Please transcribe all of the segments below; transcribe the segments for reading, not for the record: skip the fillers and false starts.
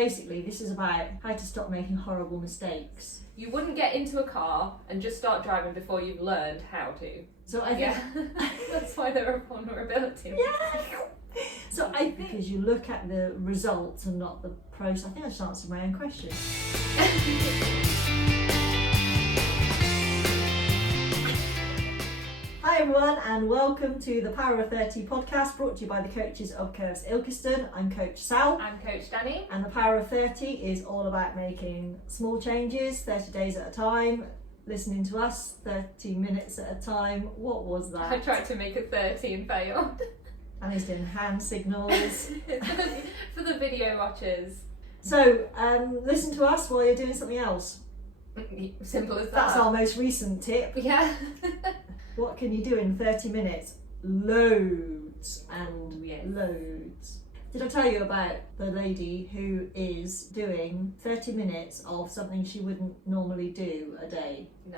Basically, this is about how to stop making horrible mistakes. You wouldn't get into a car and just start driving before you've learned how to. So I think That's why there are vulnerabilities. Yeah. So I think because you look at the results and not the process. I think I just answered my own question. Hi everyone, and welcome to the Power of 30 podcast, brought to you by the coaches of Curves Ilkeston. I'm Coach Sal. I'm Coach Danny. And the Power of 30 is all about making small changes, 30 days at a time, listening to us 30 minutes at a time. What was that? I tried to make a 30 and failed. And he's doing hand signals. for the video watchers. So, listen to us while you're doing something else. Simple as that. That's our most recent tip. Yeah. What can you do in 30 minutes? Loads and loads. Did I tell you about the lady who is doing 30 minutes of something she wouldn't normally do a day? No.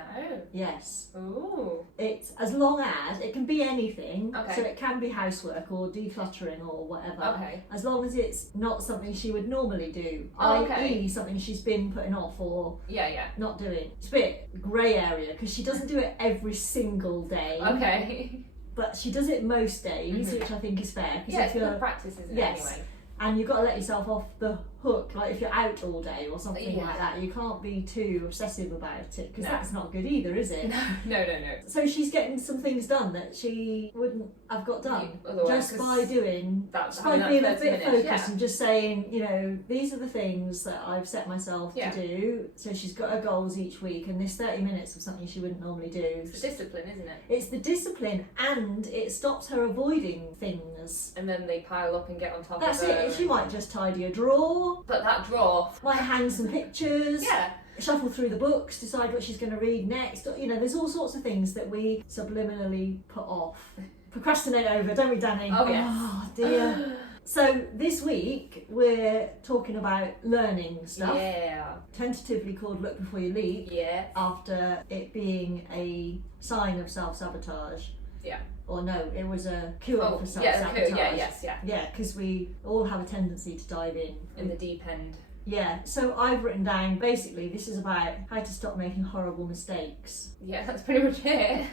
Yes. Ooh. It's as long as, it can be anything, Okay. so it can be housework or decluttering or whatever, Okay. as long as it's not something she would normally do, Oh, i.e. something she's been putting off or Yeah. not doing. It's a bit grey area because she doesn't do it every single day, Okay. but she does it most days, Mhm. which I think is fair. Yeah, it's if you're, good practice, isn't Yes. it, anyway? and you've got to let yourself off the hook, like if you're out all day or something Yeah. like that, you can't be too obsessive about it because No. that's not good either, is it? No. So she's getting some things done that she wouldn't have got done Otherwise, just by doing, that's just by having being a that 30 bit minutes, focused yeah. and just saying, you know, these are the things that I've set myself Yeah. to do. So she's got her goals each week, and this 30 minutes of something she wouldn't normally do. It's the discipline, isn't it? It's the discipline, and it stops her avoiding things. And then they pile up and get on top That's of her. it. She might just tidy a drawer, But that drawer. might hang some pictures. Yeah. Shuffle through the books, decide what she's going to read next. You know, there's all sorts of things that we subliminally put off. Procrastinate over, don't we, Danny? Oh, yes. Oh, dear. So this week we're talking about learning stuff. Yeah. Tentatively called Look Before You Leap, Yeah. after it being a sign of self-sabotage. Yeah. Or no, it was a cure for yeah, self-sabotage. yeah. Yeah, because we all have a tendency to dive in. The deep end. Yeah, so I've written down, basically, this is about how to stop making horrible mistakes. Yeah, that's pretty much it.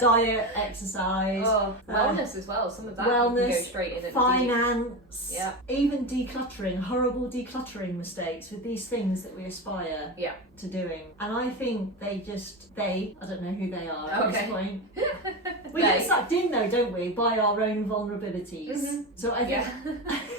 Diet, exercise, Wellness as well. Some of that wellness, you can go straight in at finance, Yeah. even decluttering, horrible decluttering mistakes with these things that we aspire Yeah. to doing. And I think I don't know who they are at this Okay. point. deep. We get sucked in though, don't we, by our own vulnerabilities. Mhm. So I think Yeah.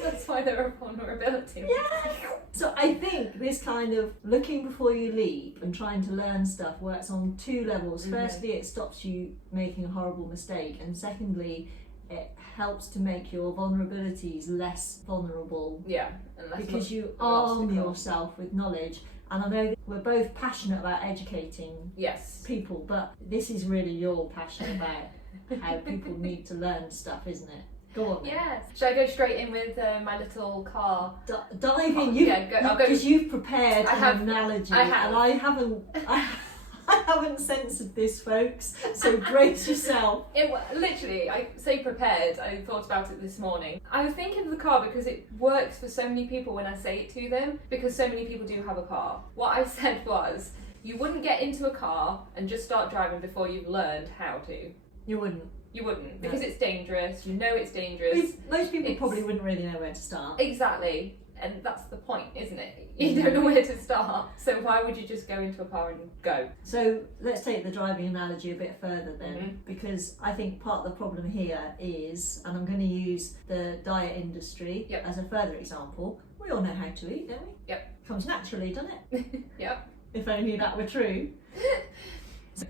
That's why there are vulnerabilities. Yeah. So I think this kind of looking before you leap and trying to learn stuff works on two levels. Mhm. Firstly, it stops you making a horrible mistake, and secondly, it helps to make your vulnerabilities less vulnerable Yeah. And that's because what- you an arm obstacle. yourself with knowledge. And I know that we're both passionate about educating Yes. people, but this is really your passion about how people need to learn stuff, isn't it? Go on. then. Yes. Should I go straight in with my little car? Dive in, I'll go. because you've prepared I have- an analogy, I have. and I haven't censored this, folks. So brace yourself. Literally, I say prepared. I thought about it this morning. I was thinking of the car because it works for so many people when I say it to them, because so many people do have a car. What I said was, you wouldn't get into a car and just start driving before you've learned how to. You wouldn't. You wouldn't, No. because it's dangerous. You know it's dangerous. Most people It's- probably wouldn't really know where to start. Exactly. And that's the point, isn't it? You don't know where to start. So why would you just go into a car and go? So let's take the driving analogy a bit further then, Mhm. because I think part of the problem here is, and I'm going to use the diet industry Yep. as a further example. We all know how to eat, don't we? Yep. Comes naturally, doesn't it? Yep. If only that were true.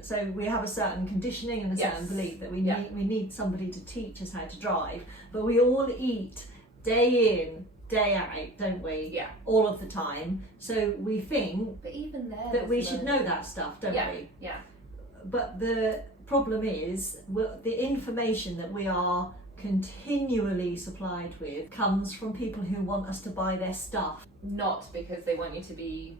So we have a certain conditioning and a certain Yes. belief that we Yeah. need somebody to teach us how to drive, but we all eat day in, day out, don't we? Yeah. All of the time. So we think But even there, that we should know that stuff, don't Yeah. we? Yeah. But the problem is the information that we are continually supplied with comes from people who want us to buy their stuff. Not because they want you to be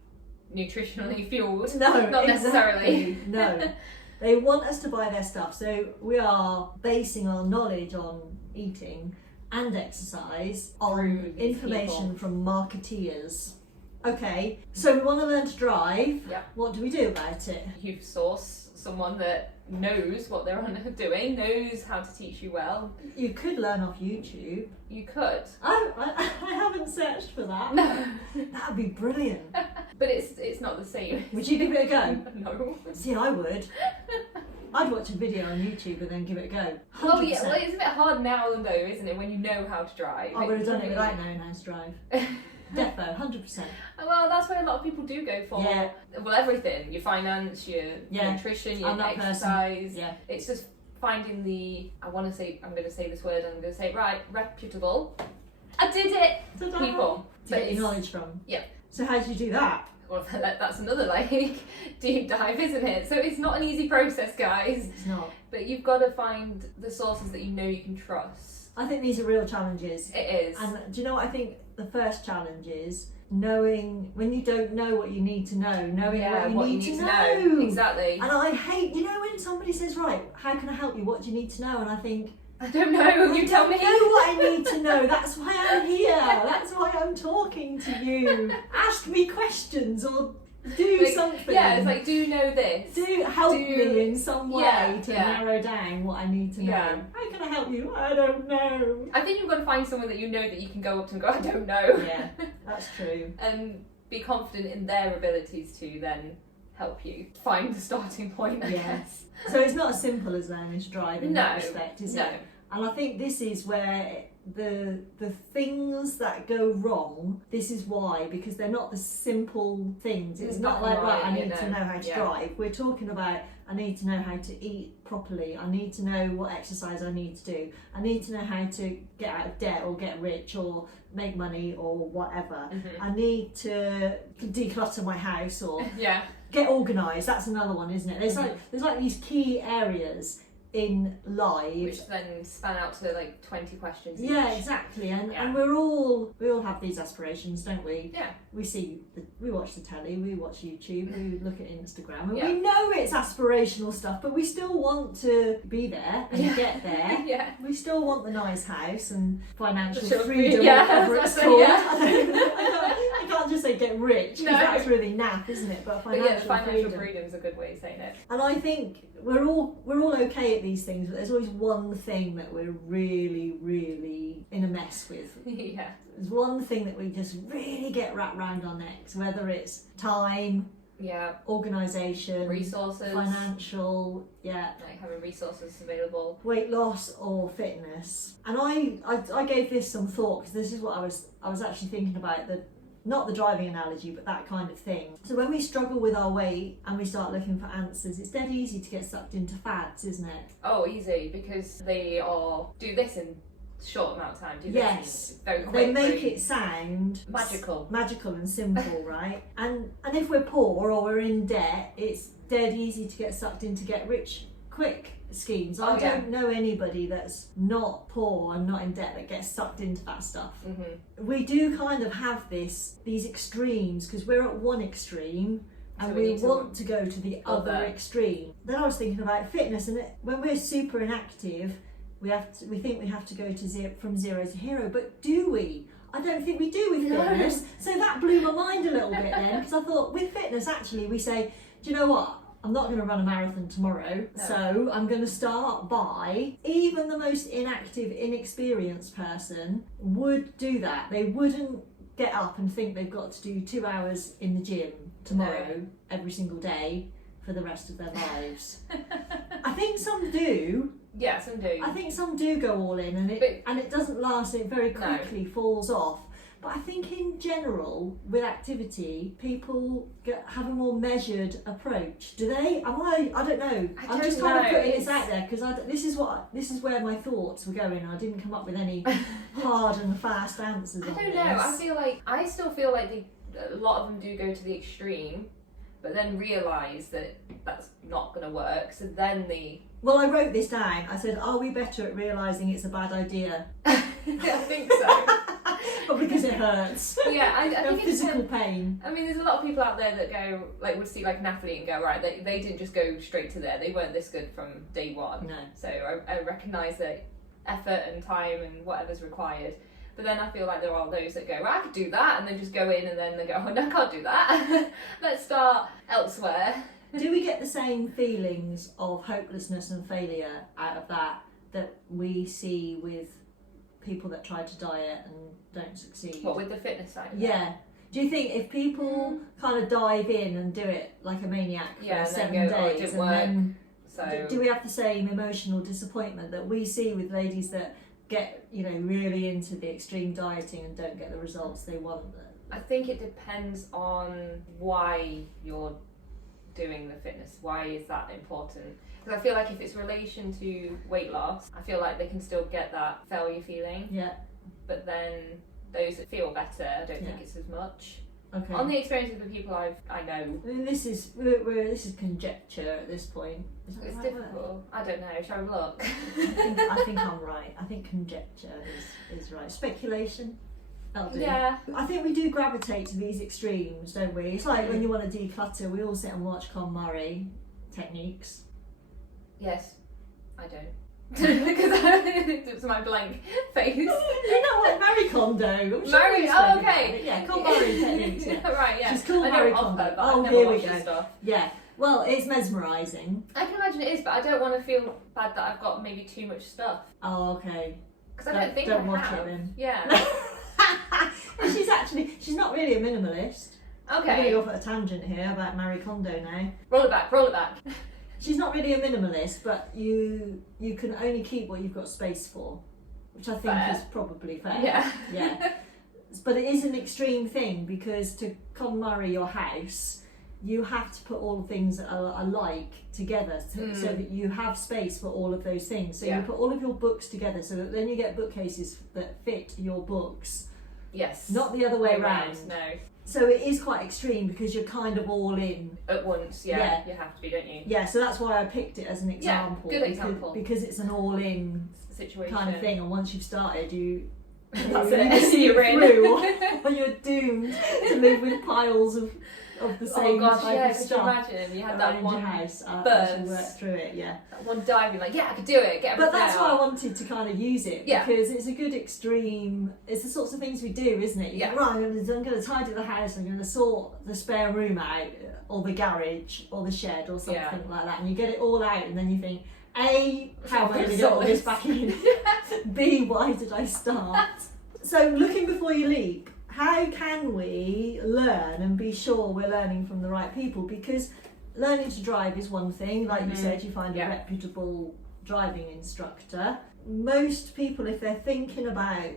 nutritionally fueled. No, Not necessarily. exactly. No. They want us to buy their stuff. So we are basing our knowledge on eating and exercise on Through these information people. from marketeers. Okay, so we want to learn to drive. Yeah. What do we do about it? You source someone that knows what they're doing, knows how to teach you well. You could learn off YouTube. You could. I haven't searched for that. No. That'd be brilliant. But it's not the same. Would you give it a go? No. See, I would. I'd watch a video on YouTube and then give it a go. 100%. Well, yeah, well, it's a bit hard now though, isn't it, when you know how to drive? I would have done it without knowing how to drive. Defo, 100%. Well, that's where a lot of people do go for. Yeah. Well, everything. Your finance, your nutrition, your exercise. Yeah. It's just finding the, I'm going to say this word, I'm going to say it right, reputable. I did it! Ta-da. People. To get your knowledge from. Yeah. So how do you do that? Well, that's another deep dive, isn't it? So it's not an easy process, guys. It's not. But you've got to find the sources that you know you can trust. I think these are real challenges. It is. And do you know what I think the first challenge is? Knowing when you don't know what you need to know, knowing what you need to know. Exactly. And I hate, when somebody says, right, how can I help you? What do you need to know? And I think, I don't know, you tell me. I don't know what I need to know. That's why I'm here. That's why I'm talking to you. Ask me questions or do something. Yeah, it's like, do you know this? Help me in some way to narrow down what I need to know. Yeah. How can I help you? I don't know. I think you've got to find someone that you know that you can go up to and go, I don't know. Yeah, that's true. And be confident in their abilities to then help you find the starting point, I guess. So it's not as simple as learning to drive in that respect, is it? No. And I think this is where the things that go wrong, this is why, because they're not the simple things. It's not like, right, I need to know how to drive. We're talking about, I need to know how to eat properly. I need to know what exercise I need to do. I need to know how to get out of debt or get rich or make money or whatever. Mm-hmm. I need to declutter my house or get organised. That's another one, isn't it? There's like these key areas in life which then span out to like 20 questions each. Yeah, exactly. And we all have these aspirations, don't we? Yeah. We watch the telly, we watch YouTube, we look at Instagram, and we know it's aspirational stuff, but we still want to be there and get there. Yeah. We still want the nice house and financial Sure, freedom, whatever it's called. I can't just say get rich, because that's really naff, isn't it? But financial freedom is a good way of saying it. And I think we're all okay at these things, but there's always one thing that we're really, really in a mess with. Yeah. There's one thing that we just really get wrapped around our necks, whether it's time, organisation, resources, financial, like having resources available, weight loss or fitness. And I gave this some thought, because this is what I was actually thinking about, not the driving analogy, but that kind of thing. So when we struggle with our weight and we start looking for answers, it's dead easy to get sucked into fads, isn't it? Oh, easy, because they do this in short amount of time. Do this very quick. They make it sound magical and simple, right? And if we're poor or we're in debt, it's dead easy to get sucked into get rich quick schemes. I don't know anybody that's not poor and not in debt that gets sucked into that stuff. Mm-hmm. We do kind of have these extremes, because we're at one extreme and we want to go to the other extreme. Then I was thinking about fitness, and when we're super inactive, we think we have to go to from zero to hero, but do we? I don't think we do with fitness. So that blew my mind a little bit then, because I thought with fitness actually we say, do you know what? I'm not going to run a marathon tomorrow, so I'm going to start by, even the most inactive, inexperienced person would do that. They wouldn't get up and think they've got to do 2 hours in the gym tomorrow, every single day, for the rest of their lives. I think some do. Yeah, some do. I think some do go all in, and it doesn't last. It very quickly falls off. But I think in general, with activity, people have a more measured approach. Do they? I don't know. I'm just kind of putting this out there, because this is where my thoughts were going. I didn't come up with any hard and fast answers. I don't know. I still feel like a lot of them do go to the extreme, but then realise that that's not going to work. So then Well, I wrote this down. I said, are we better at realising it's a bad idea? I think so. But because it hurts. Yeah, I think physical pain. I mean, there's a lot of people out there that go, would see an athlete and go, right, they didn't just go straight to there. They weren't this good from day one. No. So I recognise that effort and time and whatever's required. But then I feel like there are those that go, well, I could do that, and then just go in and then they go, oh no, I can't do that. Let's start elsewhere. Do we get the same feelings of hopelessness and failure out of that we see with people that try to diet and don't succeed? What, with the fitness side of Yeah. Do you think if people kind of dive in and do it like a maniac for 7 then go, days, oh, it didn't work. then So do we have the same emotional disappointment that we see with ladies that get, really into the extreme dieting and don't get the results they want? I think it depends on why you're doing the fitness. Why is that important? Because I feel like if it's relation to weight loss, I feel like they can still get that failure feeling. Yeah. But then those that feel better, I don't think it's as much. Okay. On the experience of the people I know. I mean, this is conjecture at this point. Is that It's the right difficult. word? I don't know. Shall we look? I think I'm right. I think conjecture is right. Speculation. That'll do. Yeah. I think we do gravitate to these extremes, don't we? It's like when you want to declutter, we all sit and watch Con Murray techniques. Yes. I don't. Because it's my blank face. You know what, Marie Kondo. I'm sure Marie, you've oh spoken okay. about it. Yeah, Con Murray techniques. Yeah. Right, yeah. She's called I Marie know of Kondo. her, but Oh, I've never here we watched go. her stuff. Yeah. Well, it's mesmerising. I can imagine it is, but I don't want to feel bad that I've got maybe too much stuff. Oh, okay. Because I don't think don't I watch have. it then. Yeah. She's not really a minimalist. I'm going to Okay. go off at a tangent here about Marie Kondo now. Roll it back. Roll it back. She's not really a minimalist, but you can only keep what you've got space for, which I think Fair. is probably fair. Yeah. Yeah. But it is an extreme thing because to KonMari your house, you have to put all the things that are alike together so that you have space for all of those things. So you put all of your books together so that then you get bookcases that fit your books. Yes. Not the other way around. No. So it is quite extreme because you're kind of all in. At once, yeah. You have to be, don't you? Yeah, so that's why I picked it as an example. good example. Because it's an all-in Situation. kind of thing, and once you've started, you That's you it. see You're it in. through, or you're doomed to live with piles of the same Oh gosh, type yeah, of could you stuff imagine? You had around that your one house as you burst. work through it. Yeah. That one diving, like, yeah, I could do it, get But everything that's why I out. wanted to kind of use it, Yeah. because it's a good extreme. It's the sorts of things we do, isn't it? You Yeah. go, right, I'm going to tidy the house, I'm going to sort the spare room out, or the garage, or the shed, or something like that, and you get it all out, and then you think, A, how am I going to get all this back in? B, why did I start? So, looking before you leap, how can we learn and be sure we're learning from the right people? Because learning to drive is one thing, like you said, you find a reputable driving instructor. Most people, if they're thinking about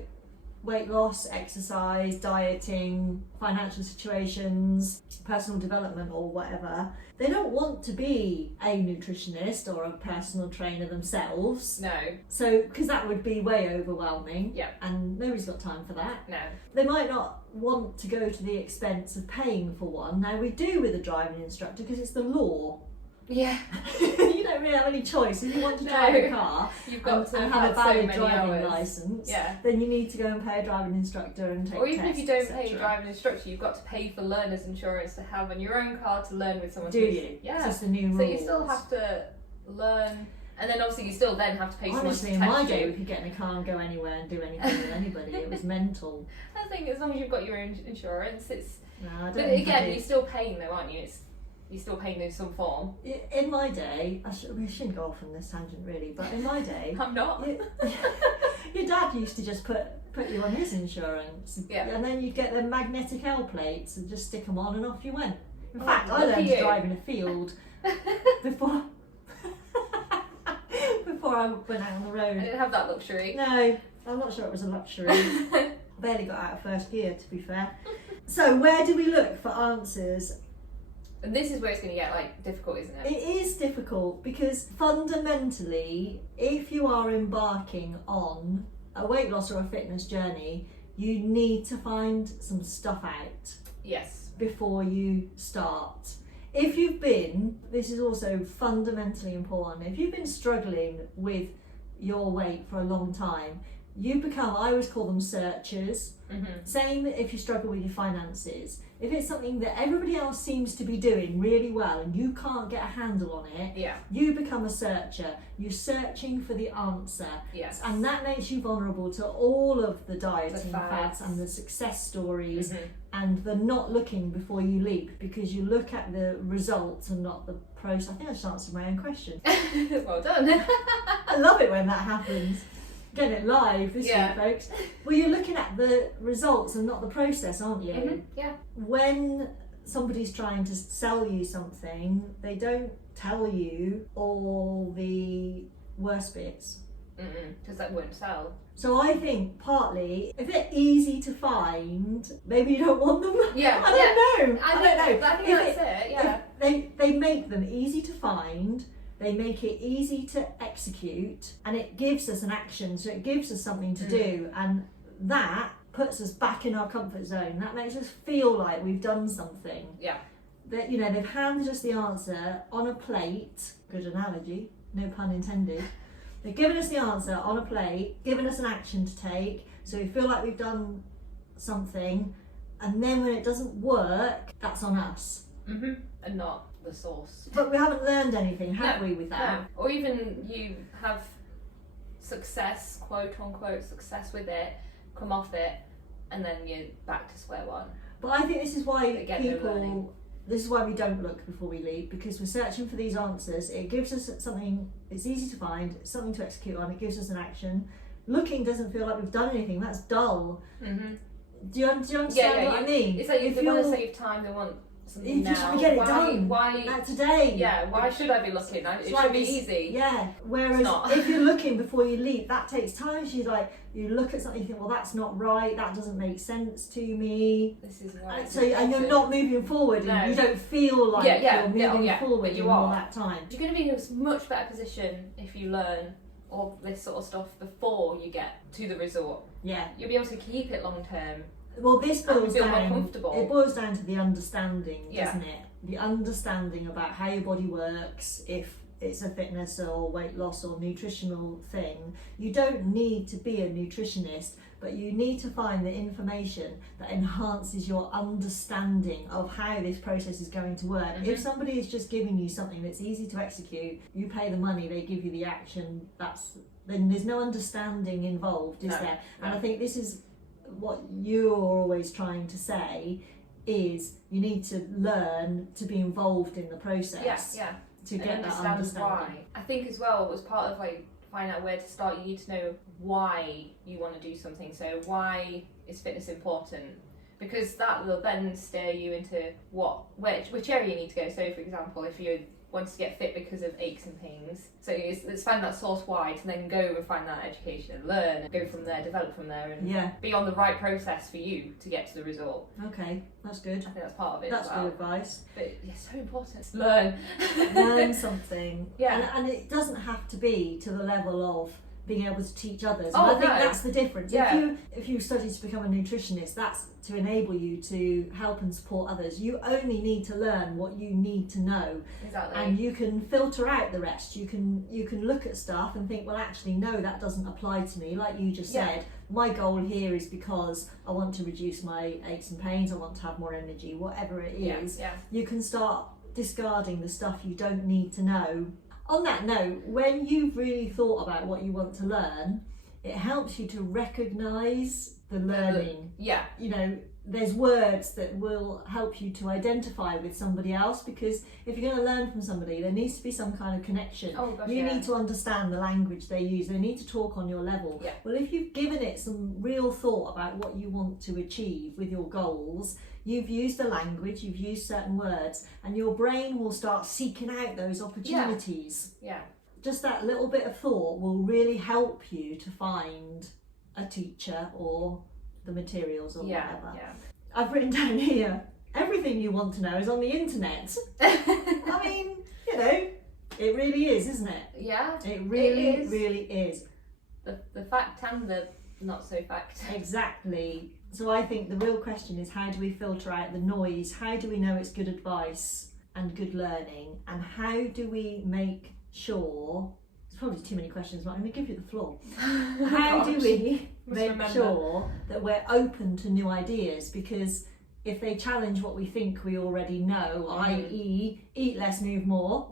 weight loss, exercise, dieting, financial situations, personal development or whatever, they don't want to be a nutritionist or a personal trainer themselves. No. So, because that would be way overwhelming. Yeah. And nobody's got time for that. No. They might not want to go to the expense of paying for one. Now, we do with a driving instructor because it's the law. Yeah. You don't really have any choice. If you want to drive a car You've got to and have a so valid many driving hours. licence, Yeah. then you need to go and pay a driving instructor and take Or even if you tests, don't pay a etc. driving instructor, you've got to pay for learner's insurance to have on your own car to learn with someone. Do you? Yeah. It's just the new rules. So you still have to learn, and then obviously you still then have to pay Honestly, in someone to my test day, we you. could get in a car and go anywhere and do anything with anybody. It was mental. I think as long as you've got your own insurance, it's. No, I don't But think I again, did. you're still paying though, aren't you? You're still paying in some form. In my day, we shouldn't go off on this tangent really, but in my day, I'm not. your dad used to just put you on his insurance, and then you'd get the magnetic L plates and just stick them on and off you went. In fact, I learned to drive in a field before I went out on the road. I didn't have that luxury. No, I'm not sure it was a luxury. Barely got out of first gear, to be fair. So where do we look for answers? And this is where it's going to get like difficult, isn't it? It is difficult because fundamentally, if you are embarking on a weight loss or a fitness journey, you need to find some stuff out Yes. before you start. If you've been, this is also fundamentally important, if you've been struggling with your weight for a long time, you become, I always call them searchers. Mm-hmm. Same if you struggle with your finances. If it's something that everybody else seems to be doing really well and you can't get a handle on it, Yeah. you become a searcher. You're searching for the answer. Yes. And that makes you vulnerable to all of the dieting The fads fads. and the success stories Mm-hmm. and the not looking before you leap, because you look at the results and not the process. I think I just answered my own question. Well done. I love it when that happens. Get it live this Yeah. week, folks. Well, you're looking at the results and not the process, aren't you? Mm-hmm. Yeah. When somebody's trying to sell you something, they don't tell you all the worst bits. Because that won't sell. So I think partly, if they're easy to find, maybe you don't want them. Yeah. I don't know. I don't know. I think If that's it. Yeah. if they make them easy to find, they make it easy to execute, and it gives us an action, so it gives us something to do, and that puts us back in our comfort zone. That makes us feel like we've done something. Yeah. That, you know, they've handed us the answer on a plate. Good analogy, no pun intended. They've given us the answer on a plate, given us an action to take, so we feel like we've done something, and then when it doesn't work, that's on us. Mm-hmm. And not the source. But we haven't learned anything, have No, we, with that? No. Or even you have success, quote unquote, success with it, come off it, and then you're back to square one. But I think this is why Again, no learning. this is why we don't look before we leave, because we're searching for these answers. It gives us something, it's easy to find, something to execute on, it gives us an action. Looking doesn't feel like we've done anything, that's dull. Mm-hmm. Do you understand what I mean? It's like if they want to save time, they want something you now. just want to get it why, done Why? today. Yeah, why should I be looking? It should be easy. Yeah, whereas It's not. if you're looking before you leap, that takes time. So you look at something, you think, well, that's not right, that doesn't make sense to me. This is why. And and you're not moving forward, No. and you don't feel like you're moving forward but you in all are. that time. You're going to be in a much better position if you learn all this sort of stuff before you get to the resort. Yeah. You'll be able to keep it long term. Well, this And boils feel more down. comfortable. It boils down to the understanding, Yeah. doesn't it? The understanding about how your body works. If it's a fitness or weight loss or nutritional thing, you don't need to be a nutritionist, but you need to find the information that enhances your understanding of how this process is going to work. Mm-hmm. If somebody is just giving you something that's easy to execute, you pay the money, they give you the action, then there's no understanding involved, is No, there? no. And I think this is what you're always trying to say, is you need to learn to be involved in the process Yeah. to And get that understand understanding. why. I think as well, as part of like finding out where to start, you need to know why you want to do something. So why is fitness important? Because that will then steer you into which area you need to go. So for example, if you want to get fit because of aches and pains, so let's find that source why, to then go and find that education and learn and go from there, develop from there, and be on the right process for you to get to the result. Okay, that's good. I think that's part of it. That's as well. good advice. But it's so important. Learn. Learn something. Yeah. And it doesn't have to be to the level of being able to teach others. Oh, And I think no. that's the difference. Yeah. If you study to become a nutritionist, that's to enable you to help and support others. You only need to learn what you need to know, Exactly. and you can filter out the rest. You can look at stuff and think, well, actually, no, that doesn't apply to me. Like you just Yeah. said, my goal here is because I want to reduce my aches and pains. I want to have more energy, whatever it is. Yeah. You can start discarding the stuff you don't need to know. On that note, when you've really thought about what you want to learn, it helps you to recognise the learning. Yeah. You know, there's words that will help you to identify with somebody else, because if you're going to learn from somebody, there needs to be some kind of connection. Oh gosh, You yeah. need to understand the language they use. They need to talk on your level. Yeah. Well, if you've given it some real thought about what you want to achieve with your goals, you've used the language, you've used certain words, and your brain will start seeking out those opportunities. Yeah. Just that little bit of thought will really help you to find a teacher or the materials or whatever. Yeah. I've written down here, everything you want to know is on the internet. I mean, you know, it really is, isn't it? Yeah. It really, It is. really is. The fact and the not so fact. Exactly. So I think the real question is, how do we filter out the noise? How do we know it's good advice and good learning? And how do we make sure, probably too many questions, but I'm going to give you the floor. How do we make sure that we're open to new ideas? Because if they challenge what we think we already know, i.e. eat less, move more,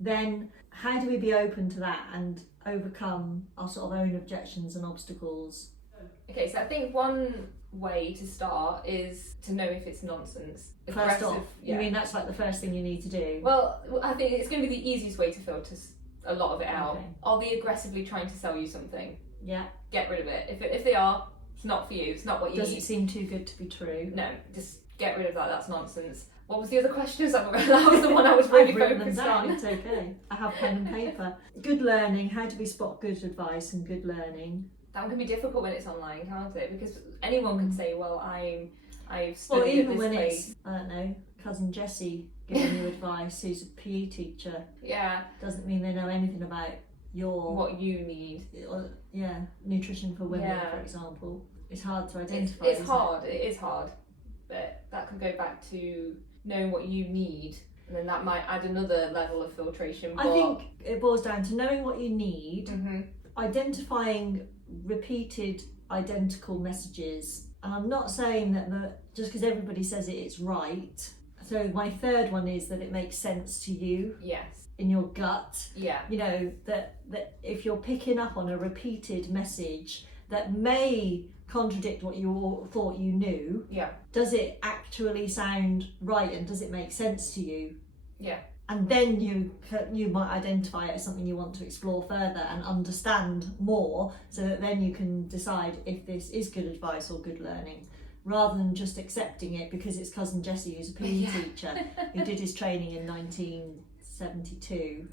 then how do we be open to that and overcome our sort of own objections and obstacles? Okay, so I think one way to start is to know if it's nonsense. First off, you mean that's like the first thing you need to do? Well, I think it's going to be the easiest way to filter a lot of it out. Okay. Are they aggressively trying to sell you something? Yeah. Get rid of it. If they are, it's not for you. It's not what you Does need. it seem too good to be true? No, just get rid of that. That's nonsense. What was the other question? That was the one I was really I've written them focused down. on. It's okay. I have pen and paper. Good learning. How do we spot good advice and good learning? That one can be difficult when it's online, can't it? Because anyone can say, "Well, I've studied Well, even at this when place." it's, I don't know, cousin Jessie giving you advice, who's a PE teacher, Yeah. doesn't mean they know anything about your What you need. nutrition for women, Yeah. for example. It's hard to identify. It's hard. It is hard, but that can go back to knowing what you need, and then that might add another level of filtration. I think it boils down to knowing what you need, Mm-hmm. identifying repeated identical messages. And I'm not saying that just because everybody says it, it's right. So my third one is that it makes sense to you Yes. in your gut. Yeah. You know, that if you're picking up on a repeated message that may contradict what you all thought you knew, Yeah. does it actually sound right and does it make sense to you? Yeah. And then you might identify it as something you want to explore further and understand more, so that then you can decide if this is good advice or good learning, rather than just accepting it because it's cousin Jessie, who's a PE teacher, who did his training in 1972.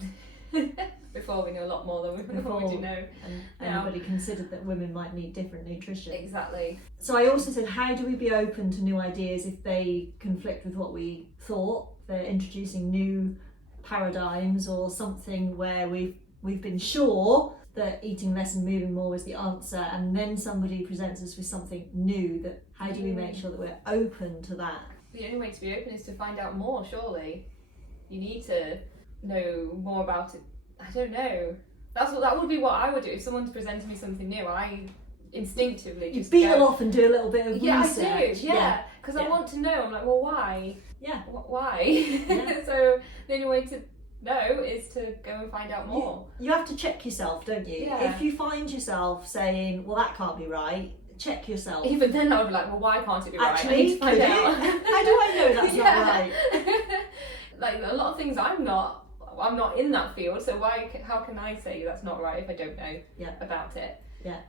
Before we knew a lot more than we do now. And everybody considered that women might need different nutrition. Exactly. So I also said, how do we be open to new ideas if they conflict with what we thought? They're introducing new paradigms or something where we've been sure that eating less and moving more was the answer, and then somebody presents us with something new. That how do we make sure that we're open to that? The only way to be open is to find out more, surely. You need to know more about it. I don't know. That would be what I would do if someone's presenting me something new. I instinctively You just beal off and do a little bit of research. I do. Yeah, because I want to know. I'm like, well, why? Yeah. Why? Yeah. So the only way to know is to go and find out more. You have to check yourself, don't you? Yeah. If you find yourself saying, well, that can't be right, check yourself. Even then I would be like, well, why can't it be right? I Actually, need to find could out. it? How do I know that's not right? Like a lot of things I'm not in that field, so how can I say that's not right if I don't know about it? Yeah.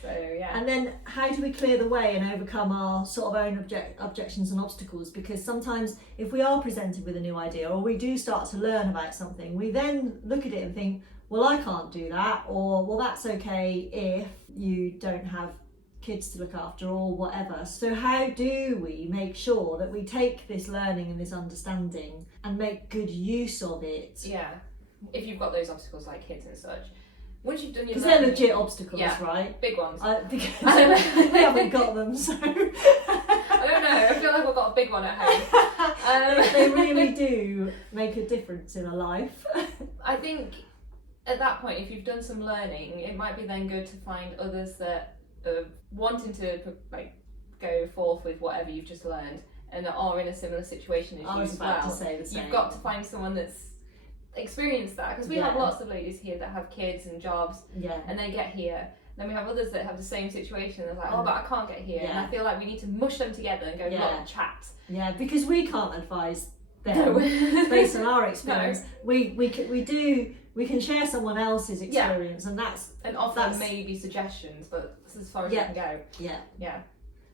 So yeah. And then how do we clear the way and overcome our sort of own objections and obstacles? Because sometimes if we are presented with a new idea or we do start to learn about something, we then look at it and think, well, I can't do that, or well, that's okay if you don't have kids to look after or whatever. So how do we make sure that we take this learning and this understanding and make good use of it? Yeah. If you've got those obstacles like kids and such. Once you've done your Because learning, they're legit obstacles, yeah, right? big ones. Because we haven't got them, so I don't know. I feel like I've got a big one at home. they really do make a difference in a life. I think at that point, if you've done some learning, it might be then good to find others that are wanting to go forth with whatever you've just learned and are in a similar situation as you as well. To say the same. You've got to find someone that's experienced that, because we have lots of ladies here that have kids and jobs, and they get here. Then we have others that have the same situation. They're like, oh, but I can't get here, and I feel like we need to mush them together and go, look, chat. Yeah, because we can't advise them based on our experience. No. We can share someone else's experience, and offer maybe suggestions, but that's as far as you can go.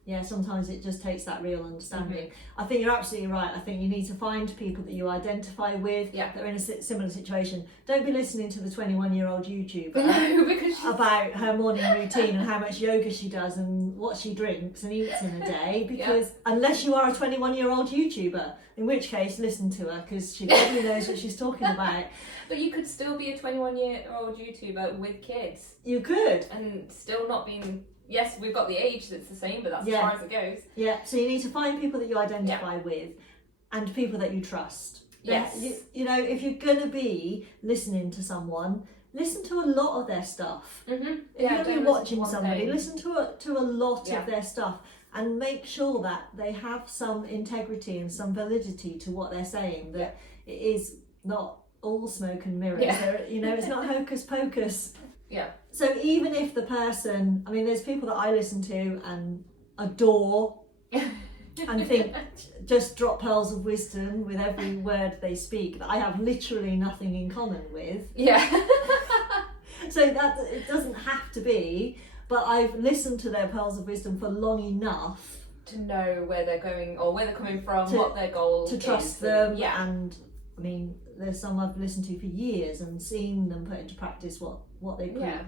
Yeah, sometimes it just takes that real understanding. I think you're absolutely right. I think you need to find people that you identify with that are in a similar situation. Don't be listening to the 21-year-old YouTuber about her morning routine and how much yoga she does and what she drinks and eats in a day, because unless you are a 21-year-old YouTuber, in which case listen to her, because she probably knows what she's talking about. But you could still be a 21-year-old YouTuber with kids. You could. And still not being... Yes, we've got the age that's the same, but that's as far as it goes. Yeah, so you need to find people that you identify with and people that you trust. Yes. You know, if you're going to be listening to someone, listen to a lot of their stuff. Mm-hmm. If you're going to be watching somebody, thing. listen to a lot Yeah. of their stuff and make sure that they have some integrity and some validity to what they're saying, that it is not all smoke and mirrors. Yeah. It's not hocus pocus. Yeah. So even if the person, I mean, there's people that I listen to and adore and think just drop pearls of wisdom with every word they speak that I have literally nothing in common with. Yeah. So that it doesn't have to be, but I've listened to their pearls of wisdom for long enough to know where they're going or where they're coming from, To- what their goal to is. trust them. Yeah. And I mean, there's some I've listened to for years and seen them put into practice what they preach Yeah.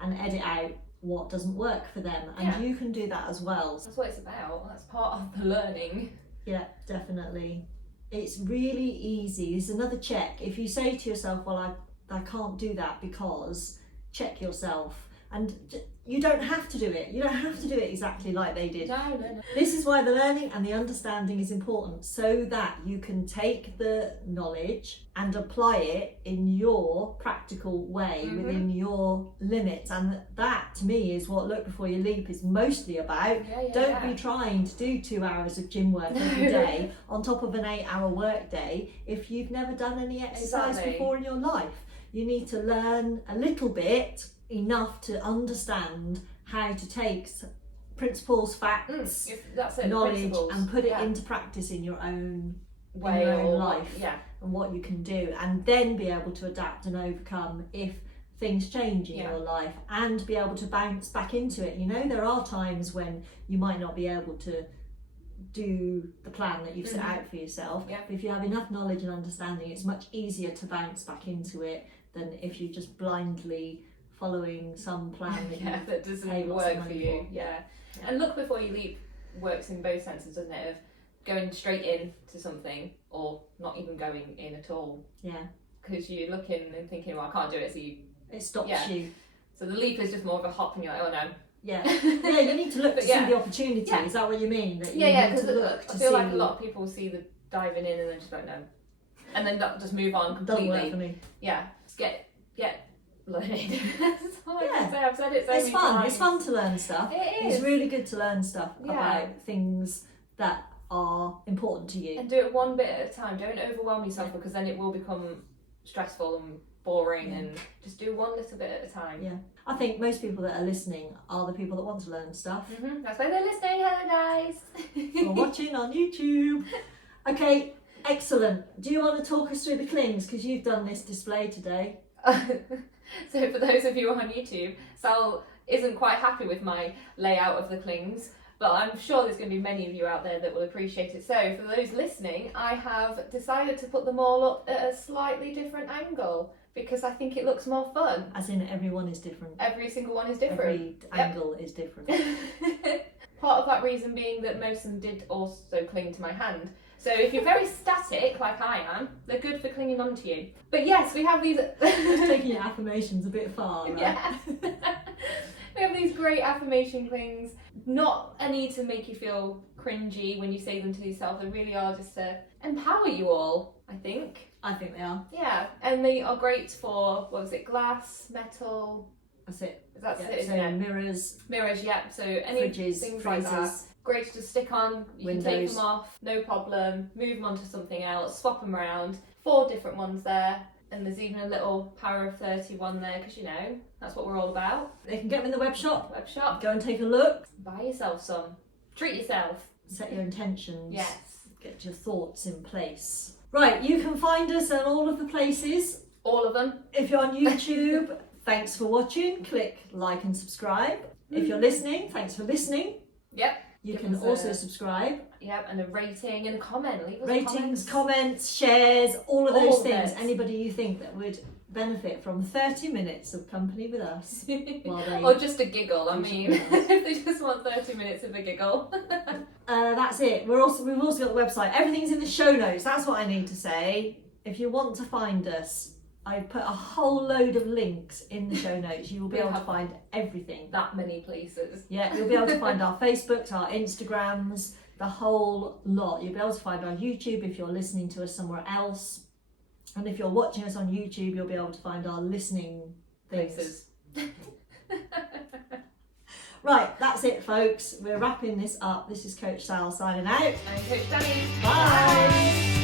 and edit out what doesn't work for them. And Yeah. you can do that as well. That's what it's about. That's part of the learning. Yeah, definitely. It's really easy. It's another check. If you say to yourself, well, I can't do that because, check yourself. And you don't have to do it. You don't have to do it exactly like they did. No. This is why the learning and the understanding is important, so that you can take the knowledge and apply it in your practical way within your limits. And that, to me, is what Look Before You Leap is mostly about. Don't be trying to do 2 hours of gym work every day on top of an 8-hour work day if you've never done any exercise before in your life. You need to learn a little bit, enough to understand how to take principles, facts, That's it, knowledge, principles. and put it into practice in your own way your own or life. Yeah. And what you can do, and then be able to adapt and overcome if things change in your life, and be able to bounce back into it. There are times when you might not be able to do the plan that you've set out for yourself. Yeah. But if you have enough knowledge and understanding, it's much easier to bounce back into it than if you just blindly following some plan that that doesn't pay lots of work for money you. Yeah. And Look Before You Leap works in both senses, doesn't it? Of going straight in to something or not even going in at all. Yeah. Because you're looking and thinking, well, I can't do it, so It stops you. So the leap is just more of a hop and you're like, oh no. Yeah. Yeah, you need to look to But see the opportunity. Yeah. Is that what you mean? That you Yeah, need because to look I to feel see. like a lot of people see the diving in and then just go, no. And then just move on completely. Doesn't work for me. Yeah. Just get learning. That's all I can Yeah. say. I've said it so It's many fun. times. It's fun to learn stuff. It is. It's really good to learn stuff Yeah. about things that are important to you. And do it one bit at a time. Don't overwhelm yourself because then it will become stressful and boring. And just do one little bit at a time. Yeah. I think most people that are listening are the people that want to learn stuff. That's why they're listening. Hello, guys. Or watching on YouTube. Okay, excellent. Do you want to talk us through the clings? Because you've done this display today. So for those of you on YouTube, Sal isn't quite happy with my layout of the clings, but I'm sure there's going to be many of you out there that will appreciate it. So for those listening, I have decided to put them all up at a slightly different angle because I think it looks more fun. As in, everyone is different. Every single one is different. Every angle is different. Part of that reason being that most of them did also cling to my hand. So if you're very static, like I am, they're good for clinging onto you. But yes, we have these... Just taking your affirmations a bit far, right? Yeah. We have these great affirmation clings. Not any to make you feel cringy when you say them to yourself. They really are just to empower you all, I think. I think they are. Yeah, and they are great for, what was it, glass, metal... That's it. That's Yeah, it, isn't so it? mirrors, Mirrors, yeah. So any fridges, things like that. freezers. Great to stick on, you can take Windows. them off, no problem, move them onto something else, swap them around. 4 different ones there, and there's even a little Power of 30 one there, because that's what we're all about. They can get them in the web shop. Web shop, Go and take a look. buy yourself some, treat yourself. Set your intentions. Yes. Get your thoughts in place. Right, you can find us at all of the places. All of them. If you're on YouTube, thanks for watching. Click like and subscribe. If you're listening, thanks for listening. Yep. You Give can us also a- subscribe. Yep, and a rating and a comment. Leave us Ratings, comments. comments, shares, all of All those of things. it. Anybody you think that would benefit from 30 minutes of company with us. While they, Or just a giggle, I Just a mean. giggle. If they just want 30 minutes of a giggle. that's it. We've also got the website. Everything's in the show notes. That's what I need to say. If you want to find us, I put a whole load of links in the show notes. You will be We able to have- find everything. That many places. Yeah, you'll be able to find our Facebooks, our Instagrams, the whole lot. You'll be able to find our YouTube if you're listening to us somewhere else. And if you're watching us on YouTube, you'll be able to find our listening things. Places. Right, that's it, folks. We're wrapping this up. This is Coach Sal signing out. And Coach Danny. Bye.